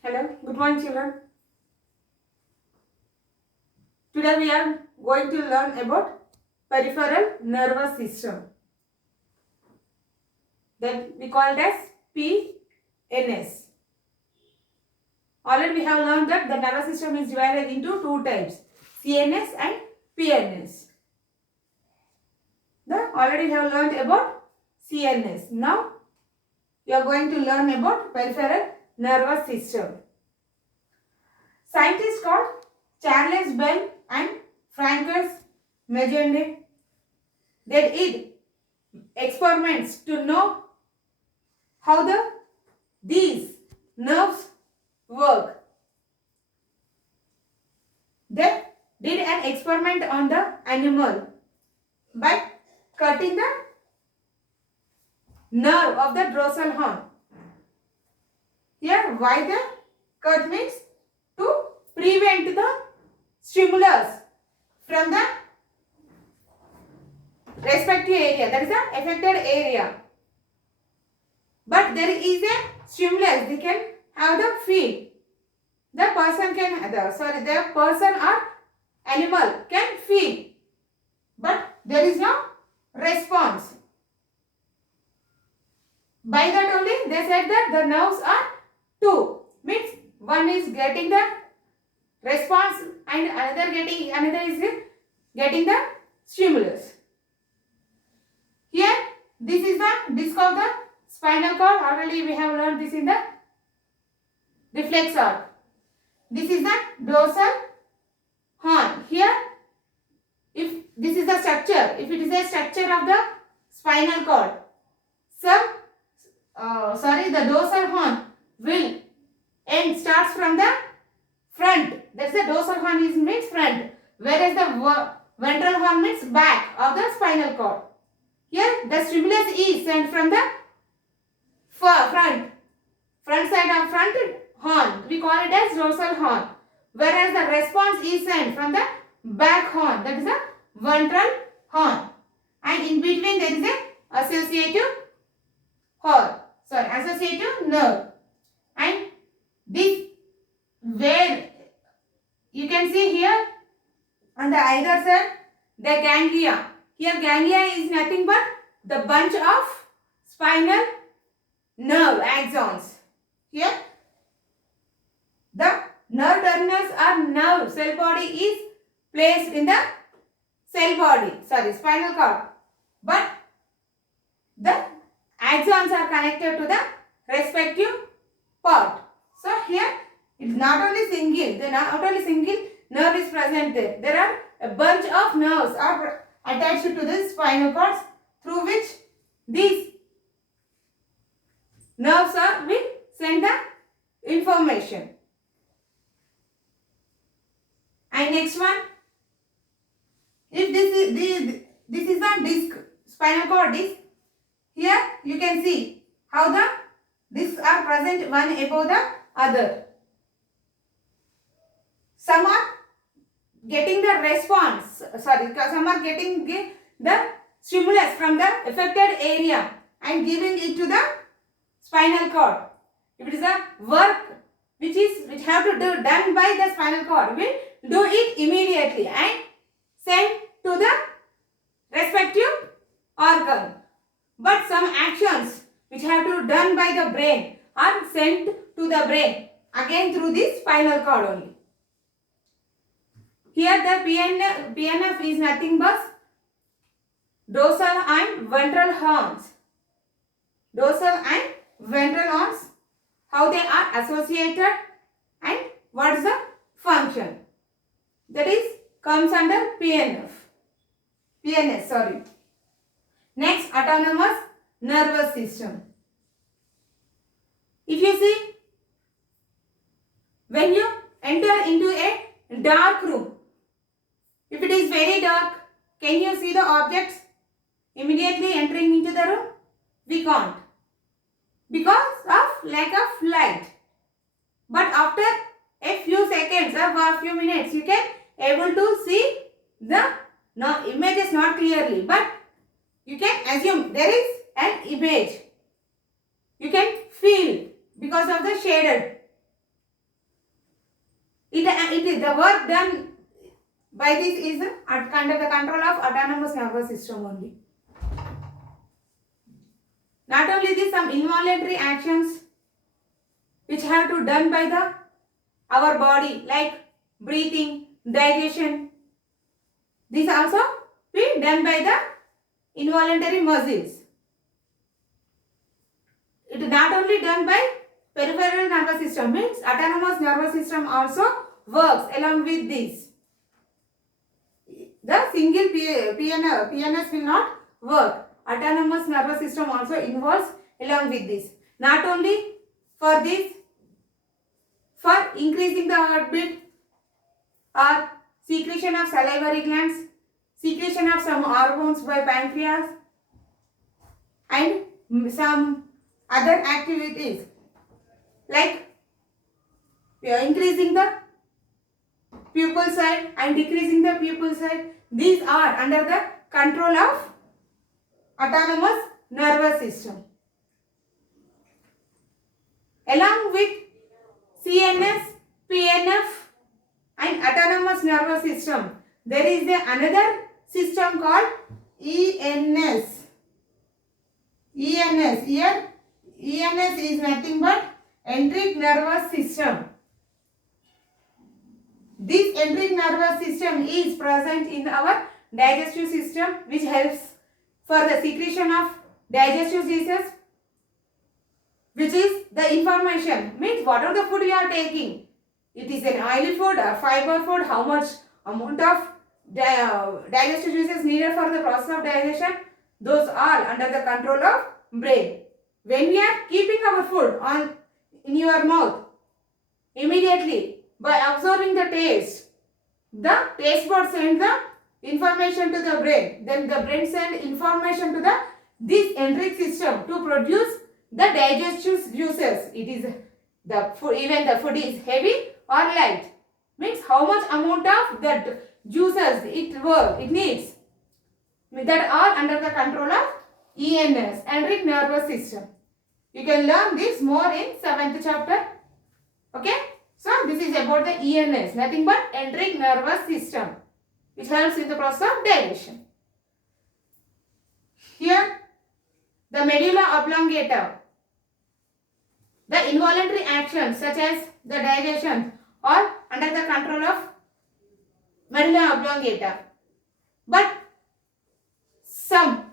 Hello, good morning children. Today we are going to learn about peripheral nervous system that we call it as PNS. Already we have learned that the nervous system is divided into two types, CNS and PNS. Already we have learned about CNS. Now we are going to learn about peripheral nervous system. Scientists called Charles Bell and Francis Magende, they did experiments to know how these nerves work. They did an experiment on the animal by cutting the nerve of the dorsal horn. Here, why the cut means to prevent the stimulus from the respective area, that is the affected area. But there is a stimulus, they can have the feel. The person or animal can feel, but there is no response. By that only they said that the nerves are two, means one is getting the response and another is getting the stimulus. Here this is the disc of the spinal cord. Already we have learned this in the reflex arc. This is the dorsal horn. Here, if this is the structure, if it is a structure of the spinal cord, the dorsal horn will end starts from the front. That's the dorsal horn means front, whereas the ventral horn means back of the spinal cord. Here, the stimulus is sent from the front side of front horn. We call it as dorsal horn, whereas the response is sent from the back horn, that is the ventral horn, and in between there is a associative nerve. And this, where you can see here on the either side the ganglia. Here ganglia is nothing but the bunch of spinal nerve axons. Here the nerve terminals or nerve cell body is placed in the spinal cord, but the axons are connected to the respective part. So here it's not only single nerve is present there. There are a bunch of nerves are attached to the spinal cords through which these nerves will send the information. And next one, if this is the disc, spinal cord disc. Here you can see how the discs are present one above the other. Some are getting the response, some are getting the stimulus from the affected area and giving it to the spinal cord. If it is a work which have to do done by the spinal cord, will do it immediately and send to the respective organ. But some actions which have to done by the brain are sent to the brain again through the spinal cord only. Here the PNF is nothing but dorsal and ventral horns. Dorsal and ventral horns, how they are associated and what is the function. That is comes under PNS. Next, autonomous nervous system. If you see, when you enter into a dark room, if it is very dark, can you see the objects immediately entering into the room? We can't, because of lack of light. But after a few seconds or a few minutes, you can able to see the images not clearly, but you can assume there is an image. You can feel because of the shaded the work done by this is under the control of autonomous nervous system only. Not only this, some involuntary actions which have to done by the our body, like breathing, digestion, these also be done by the involuntary muscles. It is not only done by peripheral nervous system, means autonomous nervous system also works along with this. The single PNS will not work. Autonomous nervous system also involves along with this. Not only for this, for increasing the heartbeat or secretion of salivary glands, secretion of some hormones by pancreas, and some other activities like increasing the pupil size and decreasing the pupil size. These are under the control of autonomous nervous system. Along with CNS, PNF and autonomous nervous system, there is another system called ENS. ENS, here ENS is nothing but enteric nervous system. This enteric nervous system is present in our digestive system, which helps for the secretion of digestive juices, which is the information, means what are the food you are taking. It is an oily food or fiber food, how much amount of digestive juices needed for the process of digestion. Those are under the control of brain. When we are keeping our food in your mouth, immediately by observing the taste bud sends the information to the brain. Then the brain sends information to this enteric system to produce the digestive juices. It is the food, even the food is heavy or light, means how much amount of that juices it needs. That are under the control of ENS, enteric nervous system. You can learn this more in 7th chapter. Okay. So this is about the ENS, nothing but enteric nervous system, which helps in the process of digestion. Here, the medulla oblongata, the involuntary actions such as the digestion are under the control of medulla oblongata. But some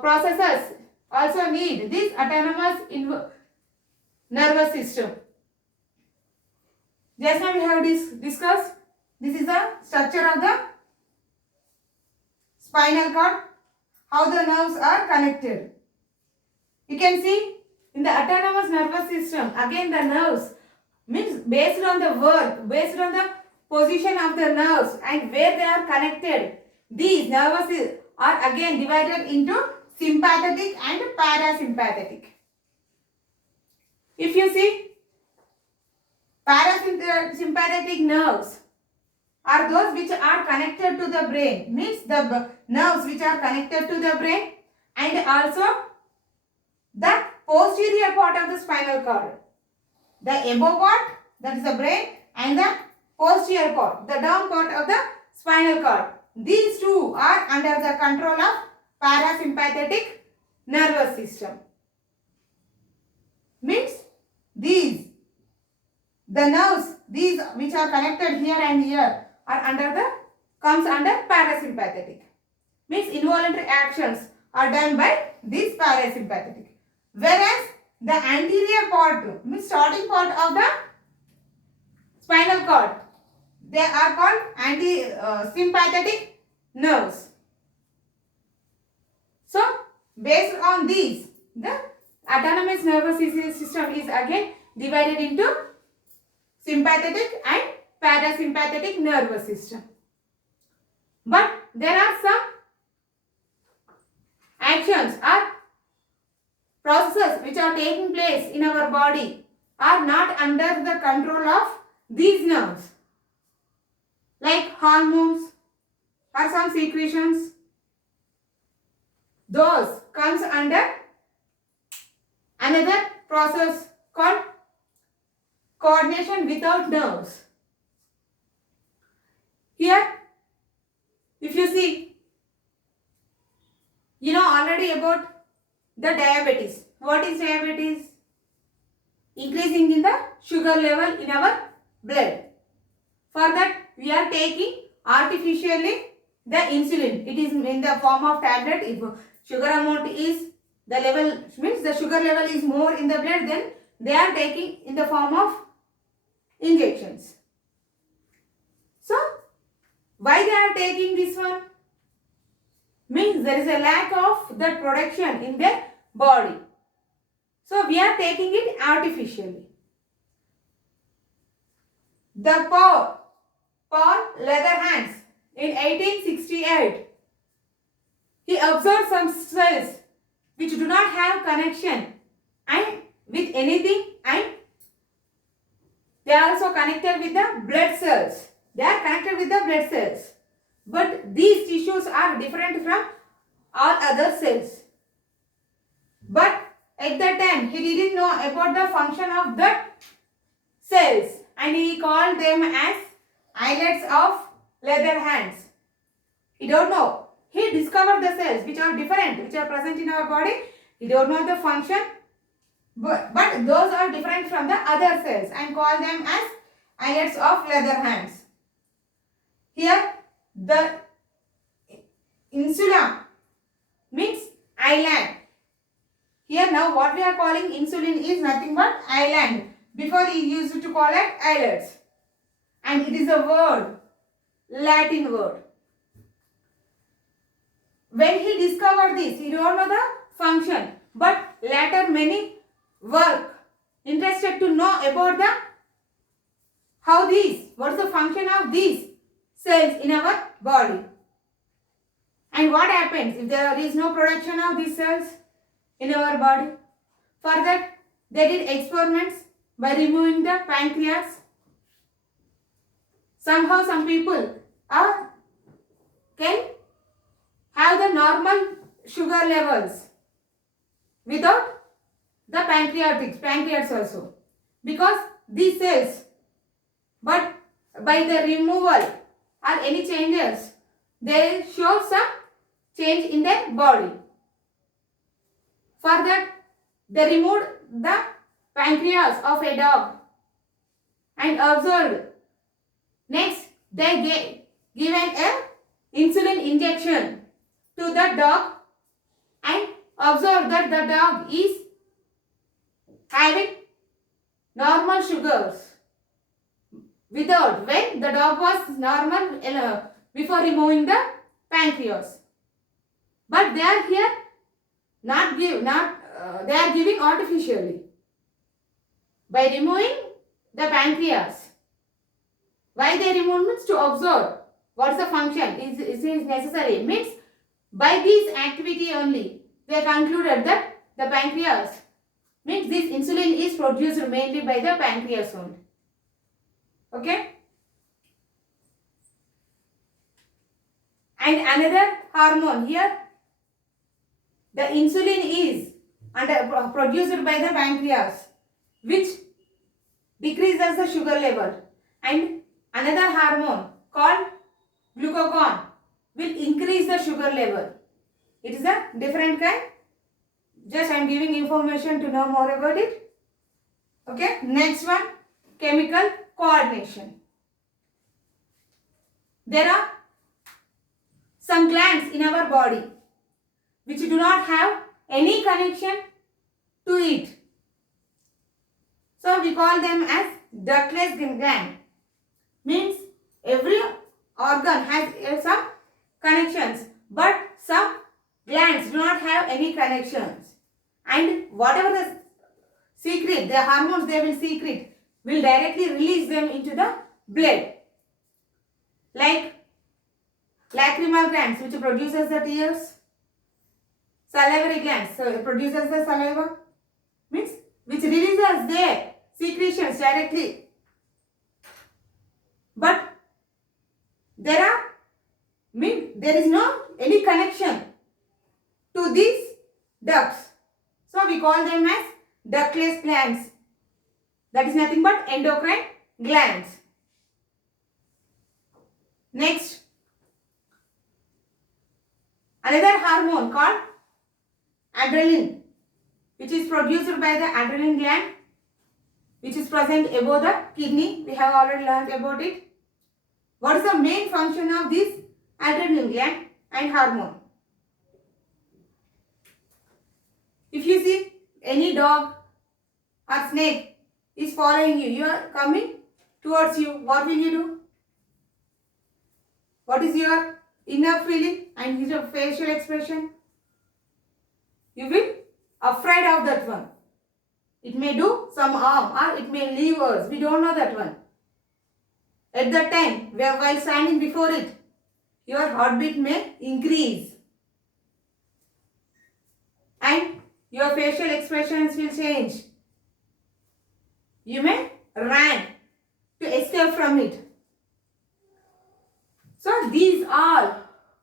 processes also need this autonomous nervous system. Just now we have discussed, this is the structure of the spinal cord, how the nerves are connected. You can see in the autonomous nervous system, again the nerves, means based on the work, based on the position of the nerves and where they are connected, these nerves are again divided into sympathetic and parasympathetic. If you see, parasympathetic nerves are those which are connected to the brain, means the nerves which are connected to the brain and also the posterior part of the spinal cord. The above part, that is the brain, and the posterior part, the down part of the spinal cord. These two are under the control of parasympathetic nervous system. Means the nerves, these which are connected here and here are comes under parasympathetic. Means involuntary actions are done by this parasympathetic. Whereas the anterior part, means starting part of the spinal cord, they are called sympathetic nerves. So based on these, the autonomous nervous system is again divided into sympathetic and parasympathetic nervous system. But there are some actions or processes which are taking place in our body are not under the control of these nerves, like hormones or some secretions. Those comes under another process called coordination without nerves. Here, if you see, you know already about the diabetes. What is diabetes? Increasing in the sugar level in our blood. For that, we are taking artificially the insulin. It is in the form of tablet. If sugar amount is the level, means the sugar level is more in the blood, then they are taking in the form of injections. So, why they are taking this one? Means there is a lack of that production in their body. So, we are taking it artificially. The Paul Leatherhands in 1868, he observed some cells which do not have connection and with anything, and they are also connected with the blood cells. They are connected with the blood cells. But these tissues are different from all other cells. But at that time, he didn't know about the function of the cells, and he called them as islets of Leatherhands. He don't know. He discovered the cells which are different, which are present in our body. He don't know the function, but those are different from the other cells, and call them as islets of Leatherhands. Here, the insula means island. Here now what we are calling insulin is nothing but island. Before he used to call it islets. And it is a word, Latin word. When he discovered this, he don't know the function. But later many were interested to know about the what is the function of these cells in our body. And what happens if there is no production of these cells in our body? For that, they did experiments by removing the pancreas. Somehow some people can have the normal sugar levels without the pancreas also. Because these cells, but by the removal or any changes, they show some change in their body. For that, they removed the pancreas of a dog and observed. Next, they given a insulin injection to the dog and observed that the dog is having normal sugars without, when the dog was normal before removing the pancreas. But they are here they are giving artificially by removing the pancreas. Why they remove means to observe what is the function is necessary. Means by this activity only they concluded that the pancreas means this insulin is produced mainly by the pancreas only. Okay. And another hormone here, the insulin is produced by the pancreas, which decreases the sugar level, and another hormone called glucagon will increase the sugar level. It is a different kind. Just I am giving information to know more about it. Okay. Next one, chemical coordination. There are some glands in our body which do not have any connection to it. So we call them as ductless gland. Means every organ has some connections, but some glands do not have any connections. And whatever the secret, the hormones they will secrete, will directly release them into the blood. Like lacrimal glands, which produces the tears. Salivary glands, so it produces the saliva, means which releases their secretions directly. But there is no any connection to these ducts. So we call them as ductless glands. That is nothing but endocrine glands. Next, another hormone called adrenaline, which is produced by the adrenaline gland, which is present above the kidney. We have already learned about it. What is the main function of this adrenaline gland and hormone? If you see any dog or snake is following you, you are coming towards you, what will you do? What is your inner feeling and your facial expression? You will afraid of that one. It may do some harm or it may leave us. We don't know that one. At that time, while standing before it, your heartbeat may increase and your facial expressions will change. You may run to escape from it. So these all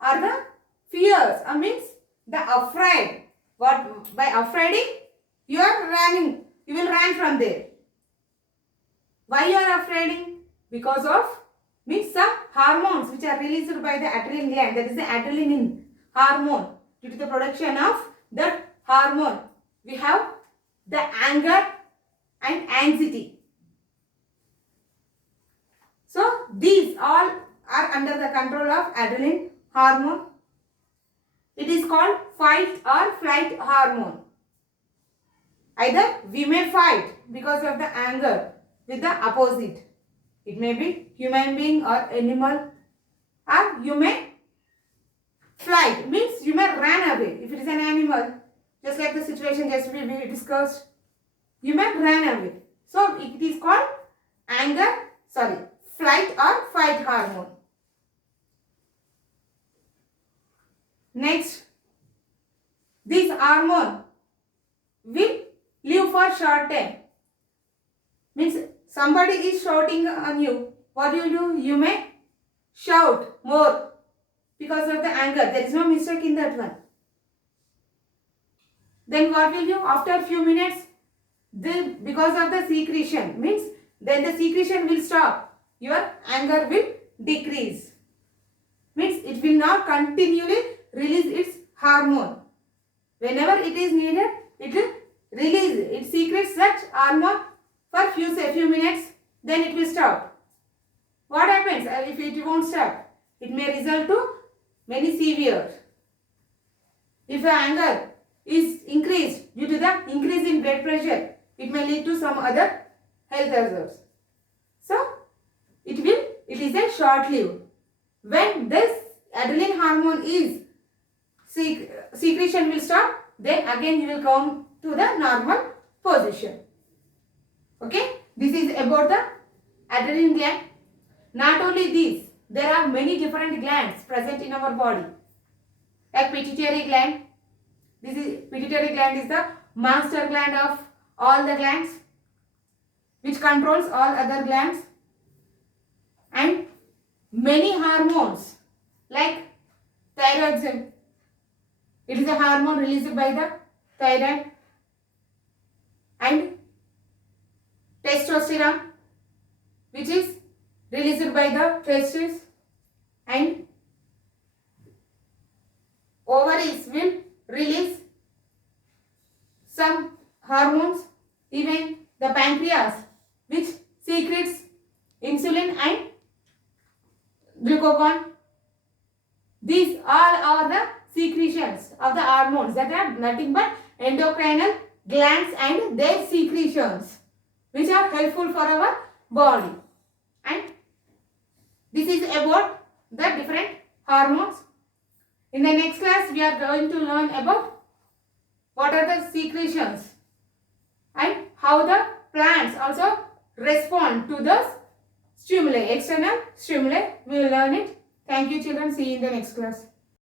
are the fears. Means the afraid. What by afraiding? You are running. You will run from there. Why you are afraiding? Because of means some hormones which are released by the adrenaline gland. That is the adrenaline hormone. Due to the production of that hormone, we have the anger and anxiety. So these all are under the control of adrenaline hormone. It is called fight or flight hormone. Either we may fight because of the anger with the opposite. It may be human being or animal, or you may flight, means you may run away. If it is an animal, just like the situation just we discussed, you may run away. So it is called flight or fight hormone. Next, this hormone will live for short time. Means somebody is shouting on you. What do? You may shout more because of the anger. There is no mistake in that one. Then what will you? After a few minutes, because of the secretion, means then the secretion will stop. Your anger will decrease. Means it will not continually release its hormone. Whenever it is needed, it will release. It secretes that hormone for few minutes. Then it will stop. What happens if it won't stop? It may result to many severe. If the anger is increased due to the increase in blood pressure, it may lead to some other health hazards. So it is a short lived. When this adrenaline hormone is secretion will stop, then again you will come to the normal position. Okay, this is about the adrenaline gland. Not only these, there are many different glands present in our body. Like pituitary gland. Pituitary gland is the master gland of all the glands, which controls all other glands. And many hormones like thyroxine. It is a hormone released by the thyroid. And testosterone, which is released by the testes, and ovaries will release some hormones, even the pancreas, which secretes insulin and glucagon. These all are the secretions of the hormones that are nothing but endocrinal glands and their secretions, which are helpful for our body. And this is about the different hormones. In the next class, we are going to learn about what are the secretions and how the plants also respond to the stimuli, external stimuli. We will learn it. Thank you, children. See you in the next class.